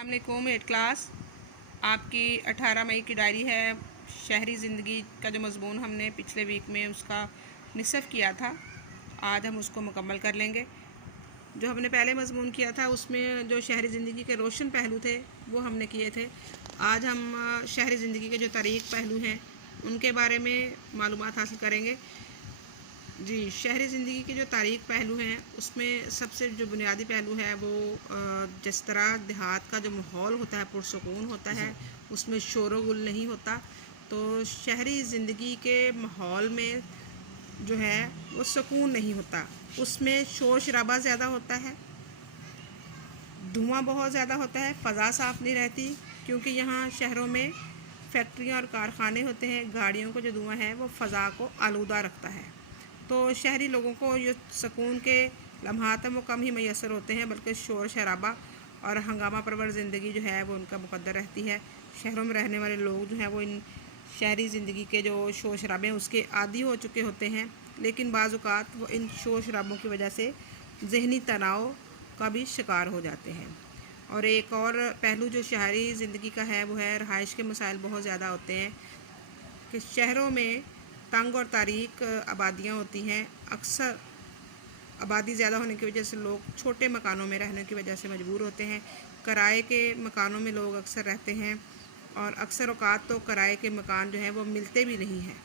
अस्सलामुअलैकुम। 8 क्लास आपकी 18 मई की डायरी है। शहरी ज़िंदगी का जो मज़मून हमने पिछले वीक में उसका निसफ़ किया था, आज हम उसको मुकम्मल कर लेंगे। जो हमने पहले मज़मून किया था उसमें जो शहरी ज़िंदगी के रोशन पहलू थे वो हमने किए थे। आज हम शहरी ज़िंदगी के जो तारीख़ पहलू हैं उनके बारे में मालूमात हासिल करेंगे। जी, शहरी ज़िंदगी के जो तारीख़ पहलू हैं उसमें सबसे जो बुनियादी पहलू है वो जिस तरह देहात का जो माहौल होता है पुरसकून होता है, उसमें शोर-गुल नहीं होता। तो शहरी ज़िंदगी के माहौल में जो है वो सुकून नहीं होता, उसमें शोर शराबा ज़्यादा होता है, धुआं बहुत ज़्यादा होता है, फ़ज़ा साफ़ नहीं रहती क्योंकि यहाँ शहरों में फैक्ट्रियाँ और कारखाने होते हैं। गाड़ियों का जो धुआं है वो फ़ज़ा को आलूदा रखता है। तो शहरी लोगों को जो सुकून के लम्हात हैं वो कम ही मैसर होते हैं, बल्कि शोर शराबा और हंगामा परवर ज़िंदगी जो है वो उनका मुकद्दर रहती है। शहरों में रहने वाले लोग जो हैं वो इन शहरी ज़िंदगी के जो शोर शराबे हैं उसके आदी हो चुके होते हैं, लेकिन बाज़ औक़ात वो इन शोर शराबों की वजह से ज़हनी तनाव का भी शिकार हो जाते हैं। और एक और पहलू जो शहरी ज़िंदगी का है वो है रहाइश के मसाइल बहुत ज़्यादा होते हैं कि शहरों में तंग और तारीक आबादियाँ होती हैं। अक्सर आबादी ज़्यादा होने की वजह से लोग छोटे मकानों में रहने की वजह से मजबूर होते हैं। किराए के मकानों में लोग अक्सर रहते हैं और अक्सर औक़ात तो किराए के मकान जो हैं वो मिलते भी नहीं हैं।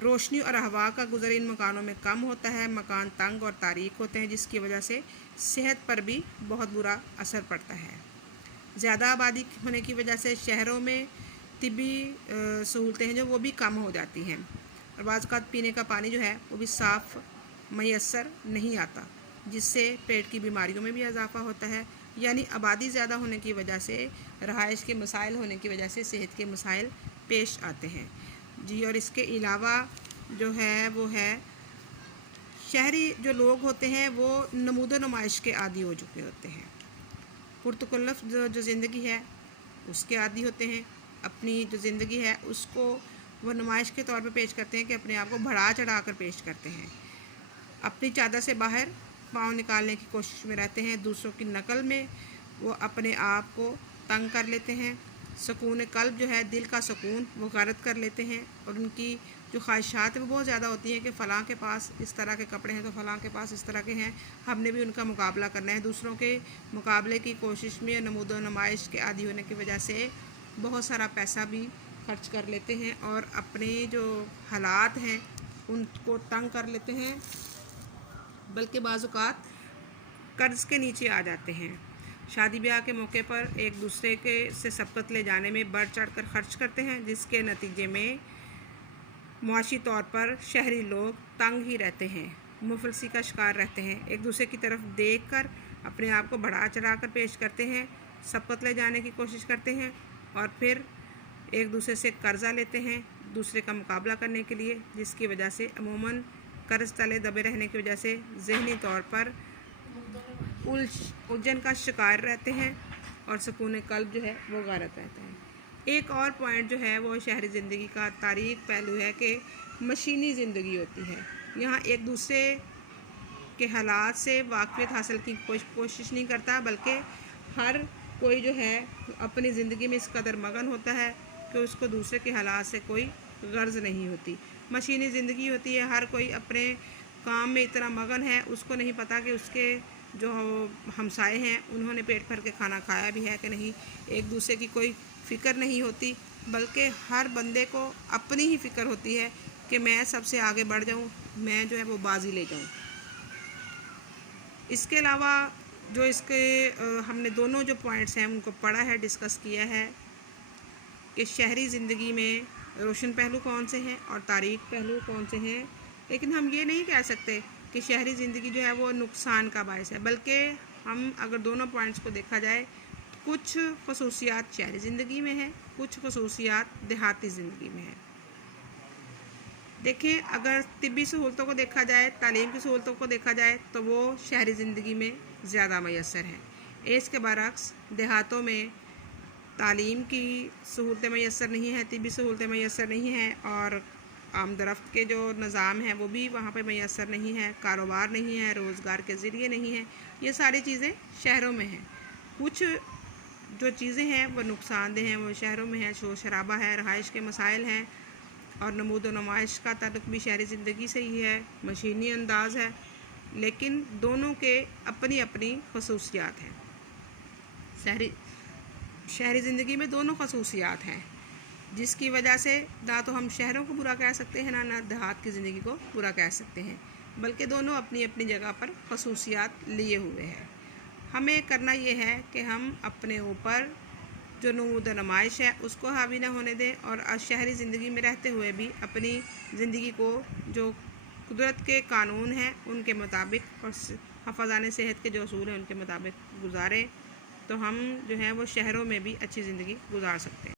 रोशनी और हवा का गुज़र इन मकानों में कम होता है। मकान तंग और तारीक होते हैं जिसकी वजह से सेहत पर भी बहुत बुरा असर पड़ता है। ज़्यादा आबादी होने की वजह से शहरों में तिब्बी सहूलतें हैं जो वो भी कम हो जाती हैं और बाज़ औक़ात पीने का पानी जो है वो भी साफ़ मैसर नहीं आता, जिससे पेट की बीमारियों में भी इजाफ़ा होता है। यानी आबादी ज़्यादा होने की वजह से, रहाइश के मसाइल होने की वजह से सेहत के मसाइल पेश आते हैं। जी, और इसके अलावा जो है वो है शहरी जो लोग होते हैं वो नमूदो नुमाइश के आदी हो चुके होते हैं। पुरतकल्लफ़ जो ज़िंदगी है उसके आदी होते हैं। अपनी जो ज़िंदगी है उसको वो नुमाइश के तौर पे पेश करते हैं कि अपने आप को बढ़ा चढ़ा कर पेश करते हैं। अपनी चादर से बाहर पाँव निकालने की कोशिश में रहते हैं। दूसरों की नकल में वो अपने आप को तंग कर लेते हैं। सुकून क़ल्ब जो है, दिल का सुकून, वो गारत कर लेते हैं और उनकी जो ख्वाहिशात है वो बहुत ज़्यादा होती हैं कि फ़लाँ के पास इस तरह के कपड़े हैं तो फ़लाँ के पास इस तरह के हैं, हमने भी उनका मुकाबला करना है। दूसरों के मुकाबले की कोशिश में नमूदो नुमाइश के आदी होने की वजह से बहुत सारा पैसा भी खर्च कर लेते हैं और अपने जो हालात हैं उनको तंग कर लेते हैं, बल्कि बाज़ औक़ात कर्ज़ के नीचे आ जाते हैं। शादी ब्याह के मौके पर एक दूसरे के से सबकत ले जाने में बढ़ चढ़ कर खर्च करते हैं, जिसके नतीजे में मुआशी तौर पर शहरी लोग तंग ही रहते हैं, मुफलसी का शिकार रहते हैं। एक दूसरे की तरफ देख कर अपने आप को बढ़ा चढ़ा कर पेश करते हैं, सबकत ले जाने की कोशिश करते हैं और फिर एक दूसरे से कर्ज़ा लेते हैं दूसरे का मुकाबला करने के लिए, जिसकी वजह से अमूमन कर्ज़ तले दबे रहने की वजह से ज़हनी तौर पर उलझन का शिकार रहते हैं और सुकून क़ल्ब जो है वो गारत रहता है। एक और पॉइंट जो है वो शहरी ज़िंदगी का तारीख़ पहलू है कि मशीनी ज़िंदगी होती है। यहाँ एक दूसरे के हालात से वाक़फ़ियत हासिल की कोशिश नहीं करता, बल्कि हर कोई जो है अपनी ज़िंदगी में इस कदर मगन होता है कि उसको दूसरे के हालात से कोई गर्ज़ नहीं होती। मशीनी ज़िंदगी होती है, हर कोई अपने काम में इतना मगन है, उसको नहीं पता कि उसके जो हमसाए हैं उन्होंने पेट भर के खाना खाया भी है कि नहीं। एक दूसरे की कोई फ़िक्र नहीं होती, बल्कि हर बंदे को अपनी ही फ़िक्र होती है कि मैं सबसे आगे बढ़ जाऊं, मैं जो है वो बाजी ले जाऊं। इसके अलावा जो इसके हमने दोनों जो पॉइंट्स हैं उनको पढ़ा है, डिस्कस किया है कि शहरी ज़िंदगी में रोशन पहलू कौन से हैं और तारीख़ पहलू कौन से हैं। लेकिन हम ये नहीं कह सकते कि शहरी ज़िंदगी जो है वो नुकसान का बायस है, बल्कि हम अगर दोनों पॉइंट्स को देखा जाए, कुछ खसूसियात शहरी ज़िंदगी में है, कुछ खसूसियात देहाती ज़िंदगी में है। देखें, अगर तिब्बी सहूलतों को देखा जाए, तालीम की सहूलतों को देखा जाए तो वो शहरी ज़िंदगी में ज़्यादा मैसर है। इसके बरक्स देहातों में तालीम की सहूलतें मैसर नहीं हैं, तिब्बी सहूलतें मैसर नहीं हैं और आमदरफ्त के जो निज़ाम हैं वो भी वहाँ पे मैसर नहीं है, कारोबार नहीं है, रोज़गार के ज़रिए नहीं है। ये सारी चीज़ें शहरों में हैं। कुछ जो चीज़ें हैं वो नुकसानदेह हैं वो शहरों में है, शोर शराबा है, रहाइश के मसाइल हैं और नमूद व नुमाइश का ताल्लुक भी शहरी ज़िंदगी से ही है, मशीनी अंदाज़ है, लेकिन दोनों के अपनी अपनी खसूसियात हैं। शहरी ज़िंदगी में दोनों खसूसियात हैं, जिसकी वजह से ना तो हम शहरों को बुरा कह सकते हैं ना देहात की ज़िंदगी को बुरा कह सकते हैं, बल्कि दोनों अपनी अपनी जगह पर खसूसियात लिए हुए हैं। हमें करना ये है कि हम अपने ऊपर जो नमूद नुमाइश है उसको हावी ना होने दें और शहरी ज़िंदगी में रहते हुए भी अपनी ज़िंदगी को जो कुदरत के कानून हैं उनके मुताबिक और हफ़ाज़ाने सेहत के जो असूल हैं उनके मुताबिक गुजारें, तो हम जो है वो शहरों में भी अच्छी ज़िंदगी गुजार सकते हैं।